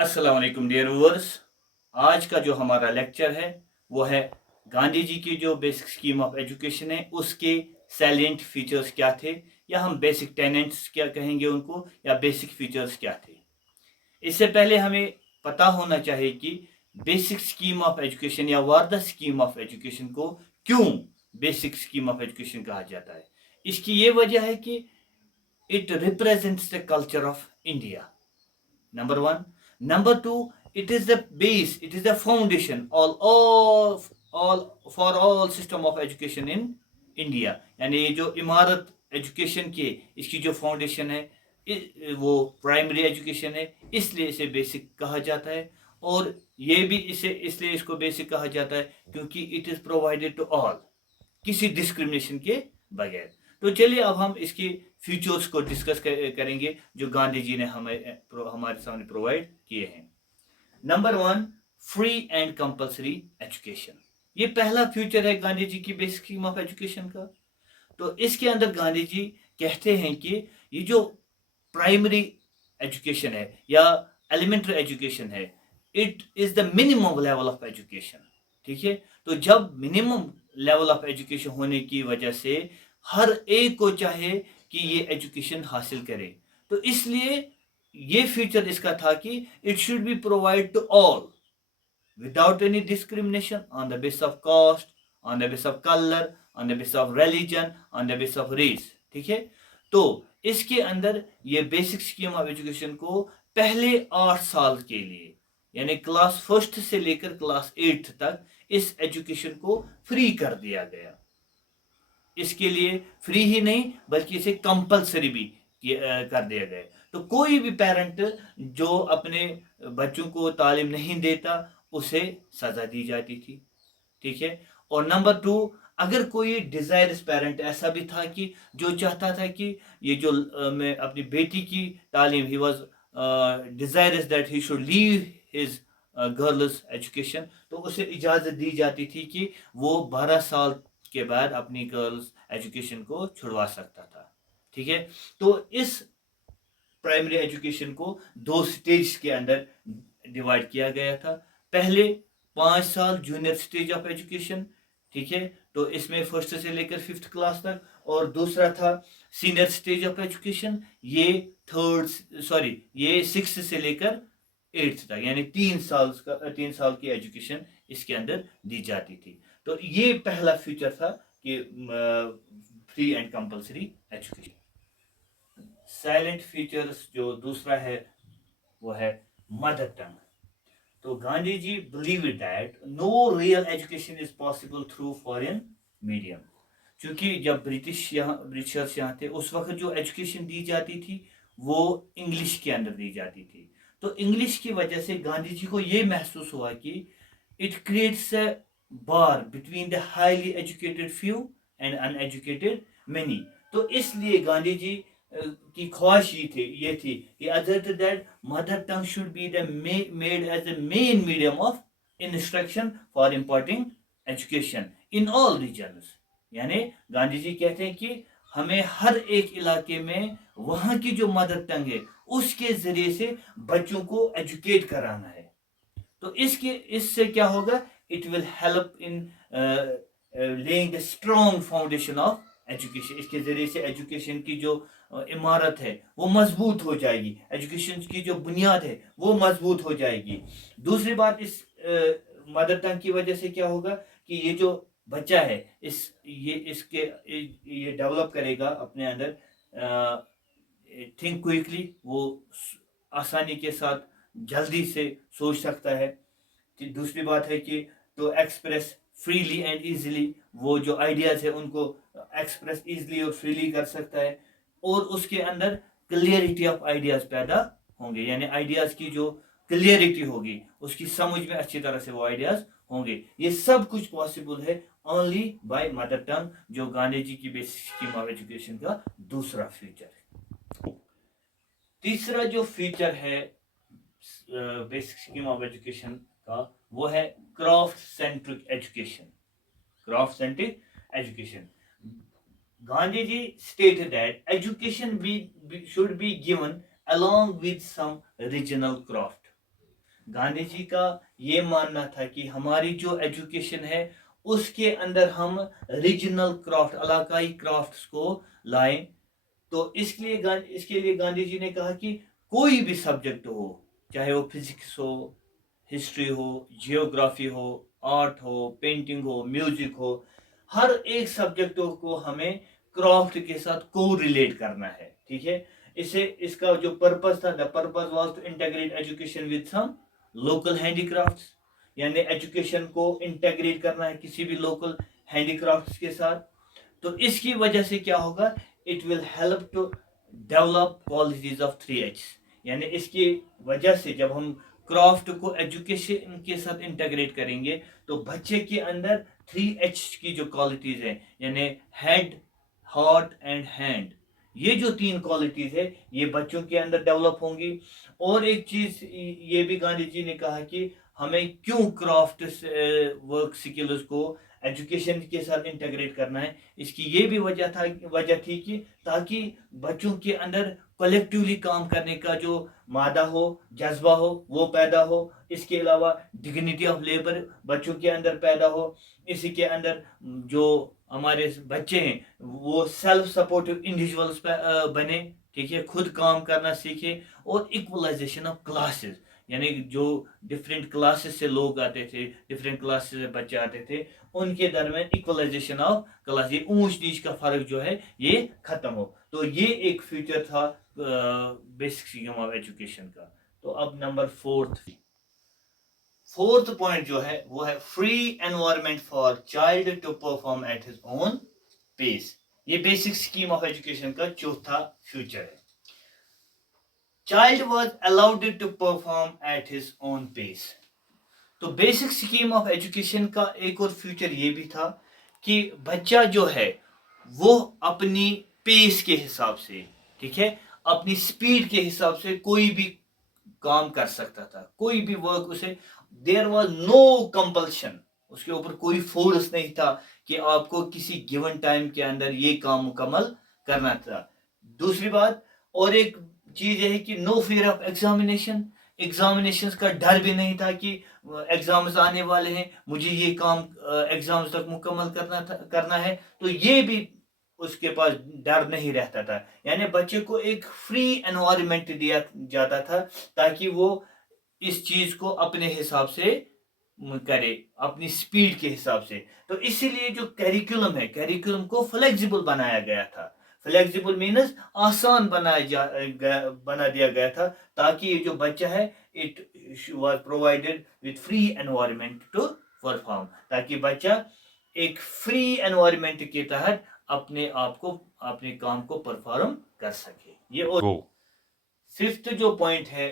अस्सलाम वालेकुम dear viewers. आज का जो हमारा लेक्चर है वो है गांधी जी की जो बेसिक स्कीम ऑफ एजुकेशन है उसके सैलिएंट फीचर्स क्या थे, या हम बेसिक टेनेंट्स क्या कहेंगे उनको, या बेसिक फीचर्स क्या थे। इससे पहले हमें पता होना चाहिए कि बेसिक स्कीम ऑफ एजुकेशन या वार्दा स्कीम ऑफ एजुकेशन को क्यों बेसिक स्कीम ऑफ एजुकेशन कहा जाता है। इसकी ये वजह है कि it represents the culture of India, number one. Number two, it is the base, it is the foundation all for all system of education in India. यानी ये जो इमारत एजुकेशन की इसकी जो फाउंडेशन है वो प्राइमरी एजुकेशन है, इसलिए इसे बेसिक कहा जाता है। और ये भी इसे इसलिए इसको बेसिक कहा जाता है क्योंकि it is provided to all, किसी डिस्क्रिमिनेशन के बगैर। तो चलिए अब हम इसके फीचर्स को डिस्कस करेंगे जो गांधी जी ने हमारे सामने प्रोवाइड किए हैं। Number one, free and compulsory education. ये पहला फ्यूचर है गांधी जी की बेसिक स्कीम ऑफ एजुकेशन का। तो इसके अंदर गांधी जी कहते हैं कि ये जो प्राइमरी एजुकेशन है या एलिमेंट्री एजुकेशन है, it is the minimum level of education. ठीक है, तो जब मिनिमम लेवल ऑफ एजुकेशन होने की वजह से हर एक को चाहे कि ये एजुकेशन हासिल करे, तो इसलिए ये फीचर इसका था कि it should be provide to all without any discrimination on the base of caste, on the base of colour, on the base of religion, on the base of race. ठीक है, तो इसके अंदर ये बेसिक स्कीम ऑफ एजुकेशन को पहले 8 साल के लिए यानी क्लास फर्स्ट से लेकर क्लास 8 तक इस एजुकेशन को फ्री कर दिया गया। इसके लिए फ्री ही नहीं बल्कि इसे कंपलसरी भी कर दिया गया। तो कोई भी पेरेंट जो अपने बच्चों को तालीम नहीं देता उसे सजा दी जाती थी। ठीक है, और नंबर टू, अगर कोई डिजायरस पेरेंट ऐसा भी था कि जो चाहता था कि ये जो मैं अपनी बेटी की तालीम, he was desirous that he should leave his girls education, तो उसे इजाज़त दी जाती थी कि वो 12 साल के बाद अपनी गर्ल्स एजुकेशन को छुड़वा सकता था। ठीक है, तो इस प्राइमरी एजुकेशन को 2 स्टेज के अंदर डिवाइड किया गया था। पहले 5 साल जूनियर स्टेज ऑफ एजुकेशन, ठीक है, तो इसमें फर्स्ट से लेकर 5th क्लास तक, और दूसरा था सीनियर स्टेज ऑफ एजुकेशन, ये ये 6 से लेकर 8th तक, यानी 3 साल की एजुकेशन इसके अंदर दी जाती थी। तो ये पहला फीचर था कि free and compulsory education. Silent features जो दूसरा है वो है मदर टंग। तो Gandhi ji believe that no real education is possible through foreign medium. क्योंकि जब ब्रिटिशर्स यहाँ थे उस वक्त जो एजुकेशन दी जाती थी वो इंग्लिश के अंदर दी जाती थी। तो इंग्लिश की वजह से गांधी जी को ये महसूस हुआ कि it creates a bar between the highly educated few and uneducated many. तो इसलिए गांधी जी की ख्वाहिश ये थी कि asserted that mother tongue should be made as the main medium of instruction for imparting education in all regions। यानी गांधी जी कहते हैं कि हमें हर एक इलाके में वहां की जो मदर टंग है उसके जरिए से बच्चों को एजुकेट कराना है। तो इससे क्या होगा, it will help in laying the strong foundation of education. इसके जरिए से एजुकेशन की जो इमारत है वो मजबूत हो जाएगी, एजुकेशन की जो बुनियाद है वो मजबूत हो जाएगी। दूसरी बात, इस मदर टंग की वजह से क्या होगा कि ये जो बच्चा है ये डेवलप करेगा अपने अंदर, थिंक क्विकली, वो आसानी के साथ जल्दी से सोच सकता है। दूसरी बात है कि तो एक्सप्रेस फ्रीली एंड इजीली, वो जो आइडियाज है उनको एक्सप्रेस इजीली और फ्रीली कर सकता है, और उसके अंदर क्लियरिटी ऑफ आइडियाज पैदा होंगे, यानी आइडियाज की जो क्लियरिटी होगी उसकी समझ में अच्छी तरह से वो आइडियाज होंगे। ये सब कुछ पॉसिबल है ओनली बाय मदर टंग, जो गांधी जी की बेसिक स्कीम ऑफ एजुकेशन का दूसरा फीचर है। तीसरा जो फीचर है बेसिक स्कीम ऑफ एजुकेशन का वो है craft centric education. Craft centric education, Gandhi ji stated that education should be given along with some regional craft। Gandhi ji का ये मानना था कि हमारी जो एजुकेशन है उसके अंदर हम रीजनल क्राफ्ट, इलाकाई क्राफ्ट्स को लाएं। तो इसके लिए गांधी जी ने कहा कि कोई भी सब्जेक्ट हो, चाहे वो फिजिक्स हो, हिस्ट्री हो, जियोग्राफी हो, आर्ट हो, पेंटिंग हो, म्यूजिक हो, हर एक सब्जेक्टों को हमें क्राफ्ट के साथ को रिलेट करना है। ठीक है, इसे इसका जो पर्पस था, the purpose was to integrate education with some local handicrafts, यानी एजुकेशन को इंटीग्रेट करना है किसी भी लोकल हैंडीक्राफ्ट्स के साथ। तो इसकी वजह से क्या होगा, it will help to develop qualities of 3H, यानी इसकी वजह से जब हम क्राफ्ट को एजुकेशन के साथ इंटीग्रेट करेंगे तो बच्चे के अंदर 3H की जो क्वालिटीज है, यानी हेड, हार्ट एंड हैंड, ये जो 3 क्वालिटीज है ये बच्चों के अंदर डेवलप होंगी। और एक चीज ये भी गांधी जी ने कहा कि हमें क्यों क्राफ्ट वर्क स्किल्स को एजुकेशन के साथ इंटीग्रेट करना है, इसकी ये भी वजह थी कि ताकि बच्चों के अंदर कलेक्टिवली काम करने का जो मादा हो, जज्बा हो, वो पैदा हो। इसके अलावा डिग्निटी ऑफ लेबर बच्चों के अंदर पैदा हो। इसी के अंदर जो हमारे बच्चे हैं वो सेल्फ सपोर्टिव इंडिविजुअल्स बने, ठीक है, खुद काम करना सीखे। और इक्वलाइजेशन ऑफ क्लासेस, यानी जो डिफरेंट क्लासेस से लोग आते थे, डिफरेंट क्लासेस से बच्चे आते थे, उनके दरमियान इक्वलाइजेशन ऑफ क्लास, ये ऊंच नीच का फर्क जो है ये खत्म हो। तो ये एक फ्यूचर था बेसिक स्कीम ऑफ एजुकेशन का। तो अब नंबर फोर्थ पॉइंट जो है वो है free environment for child to perform at his own pace. ये बेसिक स्कीम ऑफ एजुकेशन का चौथा फ्यूचर है। Child was allowed to perform at his own pace. तो बेसिक स्कीम ऑफ एजुकेशन का एक और फ्यूचर ये भी था कि बच्चा जो है वो अपनी पेस के हिसाब से, ठीक है, अपनी स्पीड के हिसाब से कोई भी काम कर सकता था, कोई भी वर्क उसे, देयर वाज नो कंपल्शन, उसके ऊपर कोई फोर्स नहीं था कि आपको किसी गिवन टाइम के अंदर ये काम मुकम्मल करना था। दूसरी बात और एक चीज है कि नो फियर ऑफ एग्जामिनेशन का डर भी नहीं था कि एग्जाम्स आने वाले हैं, मुझे ये काम एग्जाम्स तक मुकम्मल करना है। तो ये भी उसके पास डर नहीं रहता था। यानी बच्चे को एक फ्री एनवायरनमेंट दिया जाता था ताकि वो इस चीज को अपने हिसाब से करे, अपनी स्पीड के हिसाब से। तो इसीलिए जो कैरिकुलम है, कैरिकुलम को फ्लेक्सिबल बनाया गया था। फ्लेक्सिबल मीन्स आसान बना दिया गया था ताकि ये जो बच्चा है it was provided with free environment to perform, ताकि बच्चा एक फ्री एनवायरनमेंट के तहत अपने आप को, अपने काम को परफॉर्म कर सके। ये और फिफ्थ जो पॉइंट है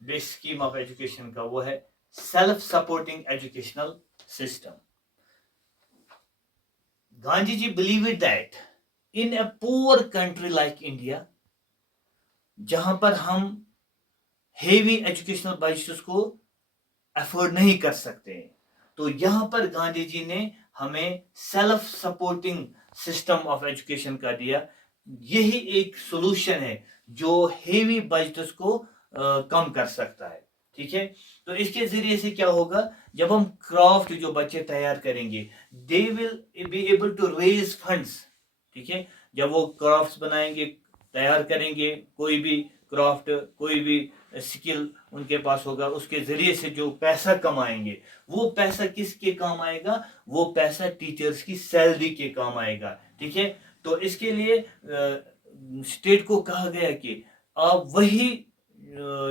बेसिक स्कीम ऑफ एजुकेशन का वो है self supporting educational system. Gandhi ji believe that in a poor country like India, जहां पर हम हेवी एजुकेशनल बजट्स को अफोर्ड नहीं कर सकते, तो यहां पर गांधी जी ने हमें self supporting system of education का दिया। यही एक सोल्यूशन है जो हेवी बजट्स को कम कर सकता है। ठीक है, तो इसके जरिए से क्या होगा, जब हम क्राफ्ट जो बच्चे तैयार करेंगे, they will be able to raise funds. ठीक है, जब वो क्राफ्ट्स बनाएंगे, तैयार करेंगे, कोई भी क्राफ्ट, कोई भी स्किल उनके पास होगा, उसके जरिए से जो पैसा कमाएंगे, वो पैसा किसके काम आएगा, वो पैसा टीचर्स की सैलरी के काम आएगा। ठीक है, तो इसके लिए स्टेट को कहा गया कि आप वही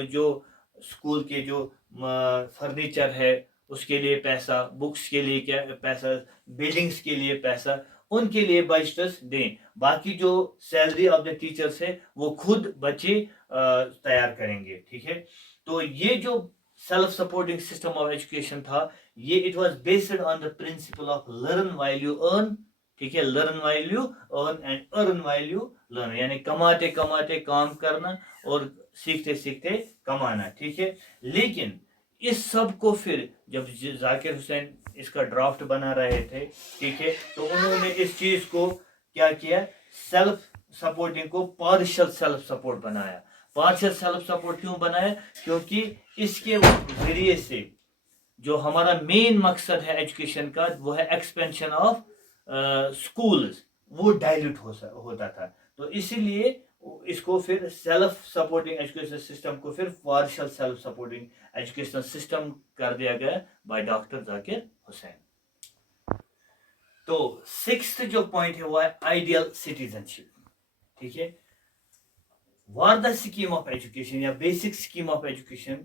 जो स्कूल के जो फर्नीचर है उसके लिए पैसा, बुक्स के लिए क्या पैसा, बिल्डिंग्स के लिए पैसा, उनके लिए बजट्स दें। बाकी जो सैलरी ऑफ द टीचर्स है वो खुद बच्चे तैयार करेंगे। ठीक है, तो ये जो self supporting system of education था, ये it was based on the principle of learn while you earn. ठीक है, learn while you earn and earn while you learn, यानी कमाते कमाते काम करना और सीखते सीखते कमाना। ठीक है, लेकिन इस सब को फिर जब जाकिर हुसैन इसका ड्राफ्ट बना रहे थे, ठीक है, तो उन्होंने इस चीज को क्या किया, सेल्फ सपोर्टिंग को पार्शियल सेल्फ सपोर्ट बनाया। پارشل سیلف سپورٹ کیوں بنایا؟ کیونکہ اس کے ذریعے سے جو ہمارا مین مقصد ہے ایجوکیشن کا وہ ہے ایکسپینشن آف اسکولز، وہ ڈائلیوٹ ہوتا تھا. تو اسی لیے اس کو پھر سیلف سپورٹنگ ایجوکیشن سسٹم کو پھر partial self supporting education system کر دیا گیا بائی ڈاکٹر ذاکر حسین. تو سکسth جو پوائنٹ ہے وہ ہے آئیڈیل سٹیزن شپ. ٹھیک ہے، what the scheme of education یا بیسک scheme of education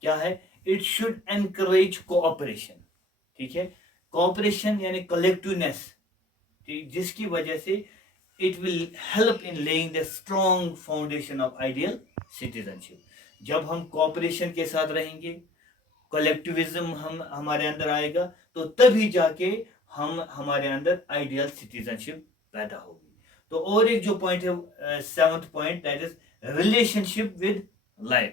کیا ہے؟ it should encourage cooperation. ٹھیک ہے، کوآپریشن یعنی کلیکٹیونیس، جس کی وجہ سے it will help in laying the strong foundation of ideal citizenship. جب ہم کوآپریشن کے ساتھ رہیں گے، کلیکٹیوزم ہمارے اندر آئے گا، تو تبھی جا کے ہمارے اندر آئیڈیل سٹیزنشپ پیدا ہوگی. تو اور ایک جو پوائنٹ ہے 7th point, that is relationship with life.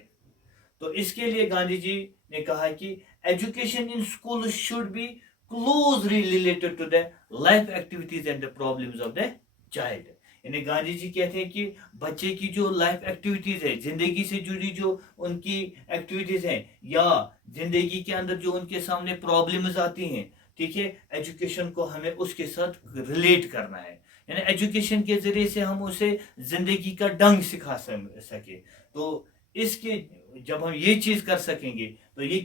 تو اس کے لیے گاندھی جی نے کہا کہ education in school should be closely related to the life activities and the problems of the child. یعنی گاندھی جی کہتے ہیں کہ بچے کی جو لائف ایکٹیویٹیز ہے، زندگی سے جڑی جو ان کی ایکٹیویٹیز ہیں، یا زندگی کے اندر جو ان کے سامنے پرابلمز آتی ہیں، ٹھیک ہے، ایجوکیشن کو ہمیں اس کے ساتھ ریلیٹ کرنا ہے. یعنی ایجوکیشن کے ذریعے سے ہم اسے زندگی کا ڈنگ سکھا سکے. تو اس کے جب ہم یہ چیز کر سکیں گے تو یہ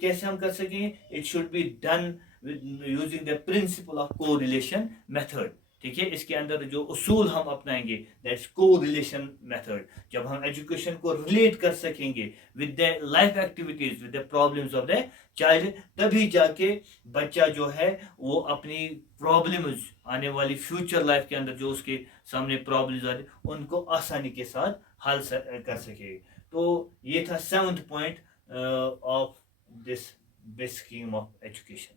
کیسے ہم کر سکیں گے؟ It should be done using the principle of correlation method. ٹھیک ہے، اس کے اندر جو اصول ہم اپنائیں گے دیٹس کو ریلیشن میتھڈ. جب ہم ایجوکیشن کو ریلیٹ کر سکیں گے with the life activities, with the problems of the child, تبھی جا کے بچہ جو ہے وہ اپنی پرابلمز، آنے والی فیوچر لائف کے اندر جو اس کے سامنے پرابلمز آتے ان کو آسانی کے ساتھ حل کر سکے. تو یہ تھا 7th point of this basic scheme of education.